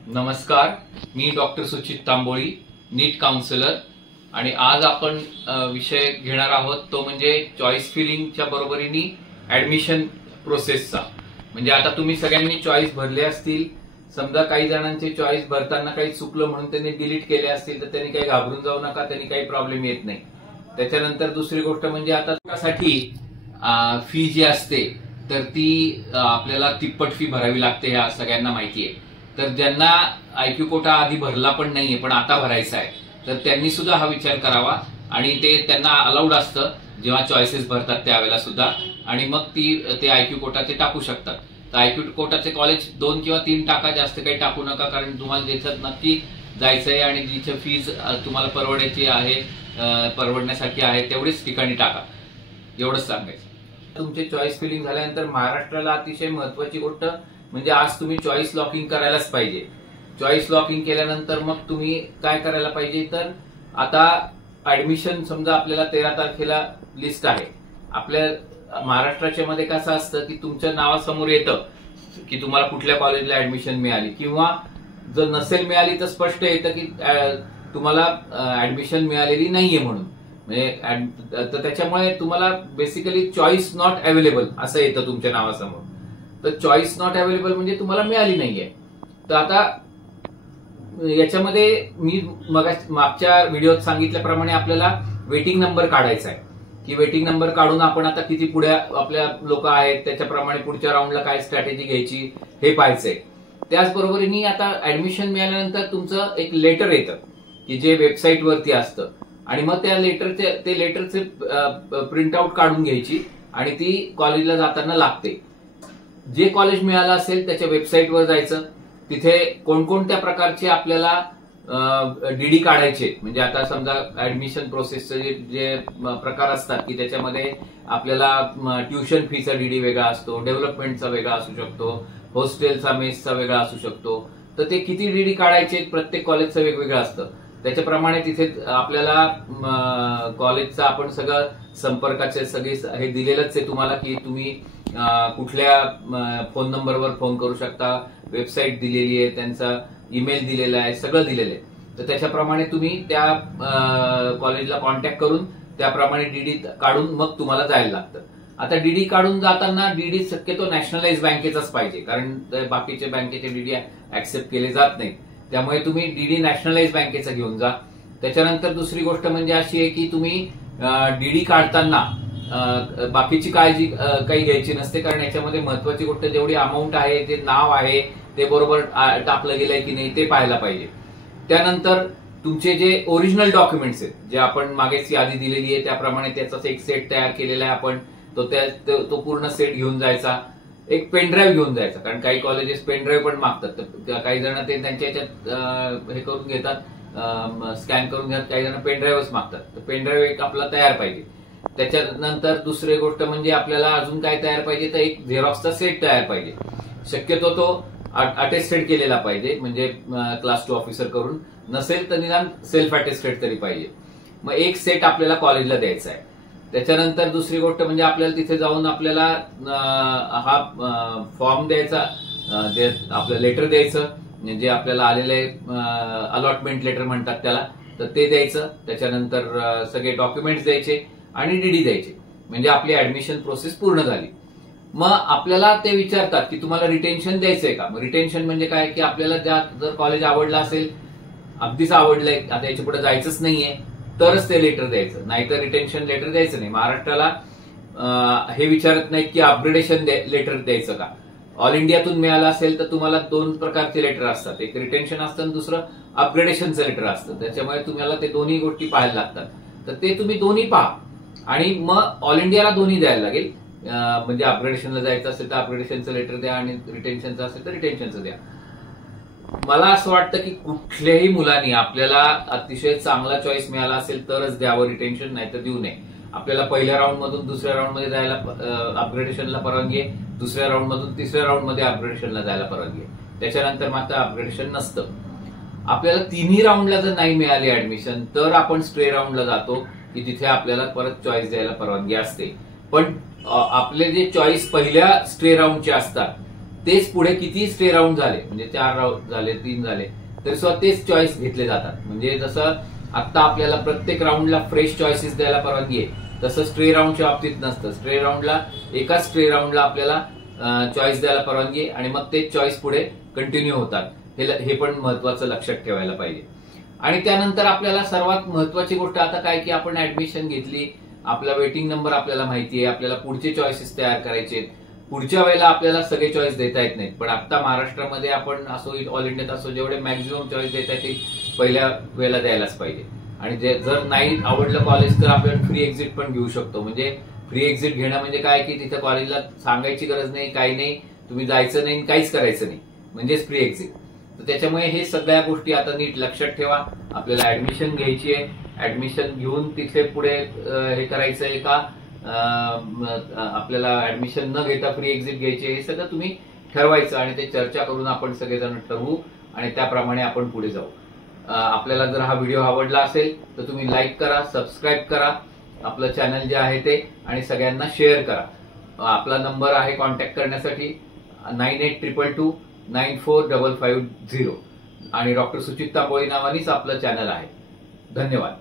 नमस्कार, मी डॉक्टर सुचित तांबोळी, नीट काउन्सिलर. आणि आज आपण विषय घेणार आहोत तो म्हणजे चॉईस फिलिंगच्या बरोबरीने ऍडमिशन प्रोसेसचा. म्हणजे आता तुम्ही सगळ्यांनी चॉईस भरले असतील. समजा काही जणांचे चॉईस भरताना काही चुकलं म्हणून त्यांनी डिलीट केले असतील तर त्यांनी काही घाबरून जाऊ नका, त्यांनी काही प्रॉब्लेम येत नाही. त्याच्यानंतर दुसरी गोष्ट म्हणजे आता त्यासाठी फी जी असते तर ती आपल्याला तिप्पट फी भरावी लागते, ह्या सगळ्यांना माहिती आहे. तर ज्यांना आयक्यू कोटा आधी भरला पण नाहीये पण आता भरायचा आहे तर त्यांनी सुद्धा हा विचार करावा. आणि ते त्यांना अलाउड असतं जेव्हा चॉईसेस भरतात त्यावेळेला सुद्धा. आणि मग ते आयक्यू कोटा ते टाकू शकतात. तर आयक्यू कोटाचे कॉलेज 2 किंवा 3 टाका, जास्त काही टाकू नका. कारण तुम्हाला जिथं नक्की जायचंय आणि जिथे फीज तुम्हाला परवडायची आहे, परवडण्यासारखी आहे तेवढीच ठिकाणी टाका, एवढंच सांगायचं. तुमचे चॉईस फिलिंग झाल्यानंतर महाराष्ट्राला अतिशय महत्वाची गोष्ट म्हणजे आज तुम्ही चॉईस लॉकिंग करायलाच पाहिजे. चॉईस लॉकिंग केल्यानंतर मग तुम्ही काय करायला पाहिजे, तर आता ऍडमिशन समजा आपल्याला 13 तारखेला लिस्ट आहे. आपल्या महाराष्ट्राच्या मध्ये कसं असतं की तुमच्या नावासमोर येतं की तुम्हाला कुठल्या कॉलेजला ऍडमिशन मिळाली, किंवा जर नसेल मिळाली तर स्पष्ट येतं की तुम्हाला ऍडमिशन मिळालेली नाहीये म्हणून. म्हणजे तर त्याच्यामुळे तुम्हाला बेसिकली चॉईस नॉट अवेलेबल असं येतं तुमच्या नावासमोर. तर चॉईस नॉट अवेलेबल म्हणजे तुम्हाला मिळाली नाहीये. तर आता याच्यामध्ये मी मागच्या व्हिडिओत सांगितल्याप्रमाणे आपल्याला वेटिंग नंबर काढायचा आहे की वेटिंग नंबर काढून आपण आता किती पुढे आपल्या लोक आहेत त्याच्याप्रमाणे पुढच्या राऊंडला काय स्ट्रॅटेजी घ्यायची हे पाहायचंय. त्याचबरोबरीने आता ऍडमिशन मिळाल्यानंतर तुमचं एक लेटर येतं की जे वेबसाईटवरती असतं. आणि मग त्या लेटरचे प्रिंटआउट काढून घ्यायची आणि ती कॉलेजला जाताना लागते. जे कॉलेज मिळालं असेल त्याच्या वेबसाईटवर जायचं. तिथे कोणकोणत्या प्रकारचे आपल्याला डीडी काढायचे, म्हणजे आता समजा ऍडमिशन प्रोसेसचे जे प्रकार असतात की त्याच्यामध्ये आपल्याला ट्युशन फीचा डीडी वेगळा असतो, डेव्हलपमेंटचा वेगळा असू शकतो, हॉस्टेलचा मेसचा वेगळा असू शकतो. तर ते किती डीडी काढायचे प्रत्येक कॉलेजचं वेगवेगळं असतं. त्याच्याप्रमाणे तिथे आपल्याला कॉलेजचा आपण सगळं संपर्काचे सगळे हे दिलेलंच आहे तुम्हाला की तुम्ही कुठल्या फोन नंबरवर फोन करू शकता, वेबसाईट दिलेली आहे, त्यांचा ईमेल दिलेला आहे, सगळं दिलेलं आहे. तर त्याच्याप्रमाणे तुम्ही त्या कॉलेजला कॉन्टॅक्ट करून त्याप्रमाणे डीडी काढून मग तुम्हाला जायला लागतं. आता डीडी काढून जाताना डीडी शक्यतो नॅशनलाइज बँकेचाच पाहिजे, कारण बाकीचे बँकेचे डीडी ऍक्सेप्ट केले जात नाहीत. त्यामुळे तुम्ही डीडी नॅशनलाइज बँकेचा घेऊन जा. त्याच्यानंतर दुसरी गोष्ट म्हणजे अशी आहे की तुम्ही डीडी काढताना बाकीची काळजी काही घ्यायची नसते, कारण याच्यामध्ये महत्वाची गोष्ट जेवढी अमाऊंट आहे, ते नाव आहे ते बरोबर टाकलं गेलंय की नाही ते पाहायला पाहिजे. त्यानंतर तुमचे जे ओरिजिनल डॉक्युमेंट्स आहेत, जे आपण मागेच यादी दिलेली आहे त्याप्रमाणे त्याचाच एक सेट तयार केलेला आहे आपण, तो पूर्ण सेट घेऊन जायचा. एक पेनड्राईव्ह घेऊन जायचा, कारण काही कॉलेजेस पेनड्राईव्ह पण मागतात. तर काही जण ते त्यांच्या याच्यात हे करून घेतात, स्कॅन करून घेतात, काही जण पेनड्राईव्हच मागतात. तर पेनड्राईव्ह एक आपला तयार पाहिजे. त्याच्यानंतर दुसरी गोष्ट म्हणजे आपल्याला अजून काय तयार पाहिजे, तर एक झेरॉक्सचा सेट तयार पाहिजे. शक्यतो तो अटेस्टेड केलेला पाहिजे, म्हणजे क्लास 2 ऑफिसर करून, नसेल तर निदान सेल्फ अटेस्टेड तरी पाहिजे. मग एक सेट आपल्याला कॉलेजला द्यायचा आहे. त्याच्यानंतर दुसरी गोष्ट म्हणजे आपल्याला तिथे जाऊन आपल्याला हा फॉर्म द्यायचा, आपलं लेटर द्यायचं, जे आपल्याला आलेलं आहे अलॉटमेंट लेटर म्हणतात त्याला, तर ते द्यायचं. त्याच्यानंतर सगळे डॉक्युमेंट्स द्यायचे आणि डीडी द्यायचे, म्हणजे आपली ऍडमिशन प्रोसेस पूर्ण झाली. मग आपल्याला ते विचारतात की तुम्हाला रिटेन्शन द्यायचंय का. मग रिटेन्शन म्हणजे काय की आपल्याला जर कॉलेज आवडलं असेल, अगदीच आवडलंय, आता याच्या पुढे जायचंच नाहीये, तरच ते लेटर द्यायचं, नाहीतर रिटेन्शन लेटर द्यायचं नाही. महाराष्ट्राला हे विचारत नाहीत की अपग्रेडेशन लेटर द्यायचं का. ऑल इंडियातून मिळालं असेल तर तुम्हाला 2 प्रकारचे लेटर असतात, एक रिटेन्शन असतं आणि दुसरं अपग्रेडेशनचं लेटर असतं. त्याच्यामुळे तुम्हाला ते दोन्ही गोष्टी पाहायला लागतात. तर ते तुम्ही दोन्ही पहा आणि मग ऑल इंडियाला दोन्ही द्यायला लागेल. म्हणजे अपग्रेडेशनला जायचं असेल तर अपग्रेडेशनचं लेटर द्या आणि रिटेन्शनचं असेल तर रिटेन्शनचं द्या. मला असं वाटतं की कुठल्याही मुलांनी आपल्याला अतिशय चांगला चॉईस मिळाला असेल तरच द्यावं रिटेन्शन, नाही तर देऊ नये. आपल्याला पहिल्या राऊंड मधून दुसऱ्या राऊंड मध्ये जायला अपग्रेडेशनला परवानगी आहे, दुसऱ्या राऊंड मधून तिसऱ्या राऊंड मध्ये अपग्रेडेशनला जायला परवानगी आहे. त्याच्यानंतर मात्र अपग्रेडेशन नसतं. आपल्याला तिन्ही राऊंडला जर नाही मिळाली ऍडमिशन तर आपण स्ट्रे राऊंडला जातो की जिथे आपल्याला परत चॉईस द्यायला परवानगी असते. पण आपले जे चॉईस पहिल्या स्ट्रे राऊंडचे असतात तेच पुढे किती स्टे राऊंड झाले, म्हणजे 4 राऊंड झाले, 3 झाले, तरी सुद्धा तेच चॉईस घेतले जातात. म्हणजे जसं आता आपल्याला प्रत्येक राऊंडला फ्रेश चॉईसेस द्यायला परवानगी आहे, तसं स्ट्रे राऊंडच्या बाबतीत नसतं. स्ट्रे राऊंडला एकाच स्ट्रे राऊंडला आपल्याला चॉईस द्यायला परवानगी आहे आणि मग ते चॉईस पुढे कंटिन्यू होतात. हे पण महत्वाचं लक्षात ठेवायला पाहिजे. आणि त्यानंतर आपल्याला सर्वात महत्वाची गोष्ट आता काय की आपण ऍडमिशन घेतली, आपला वेटिंग नंबर आपल्याला माहिती आहे, आपल्याला पुढचे चॉईसेस तयार करायचे. पुढच्या वेळेला आपल्याला सगळे चॉईस देता येत नाहीत, पण आता महाराष्ट्रामध्ये आपण असो, ऑल इंडियात असो, जेवढे मॅक्झिमम चॉईस देता येतील पहिल्या वेळेला द्यायलाच पाहिजे. आणि जर नाही आवडलं कॉलेज तर आपण फ्री एक्झिट पण घेऊ शकतो. म्हणजे फ्री एक्झिट घेणं म्हणजे काय की तिथं कॉलेजला सांगायची गरज नाही, काही नाही, तुम्ही जायचं नाही, काहीच करायचं नाही, म्हणजेच फ्री एक्झिट. तर त्याच्यामुळे हे सगळ्या गोष्टी आता नीट लक्षात ठेवा. आपल्याला ऍडमिशन घ्यायची आहे, ऍडमिशन घेऊन तिथे पुढे हे करायचंय का, आपल्याला ऍडमिशन न घेता फ्री एक्झिट घ्यायची, हे सगळं तुम्ही ठरवायचं आणि ते चर्चा करून आपण सगळेजण ठरवू आणि त्याप्रमाणे आपण पुढे जाऊ. आपल्याला जर हा व्हिडिओ आवडला असेल तर तुम्ही लाईक करा, सबस्क्राईब करा आपलं चॅनल जे आहे ते, आणि सगळ्यांना शेअर करा. आपला नंबर आहे कॉन्टॅक्ट करण्यासाठी 9822294550 आणि डॉक्टर सुचित तांबोळी नावानेच आपलं चॅनल आहे. धन्यवाद.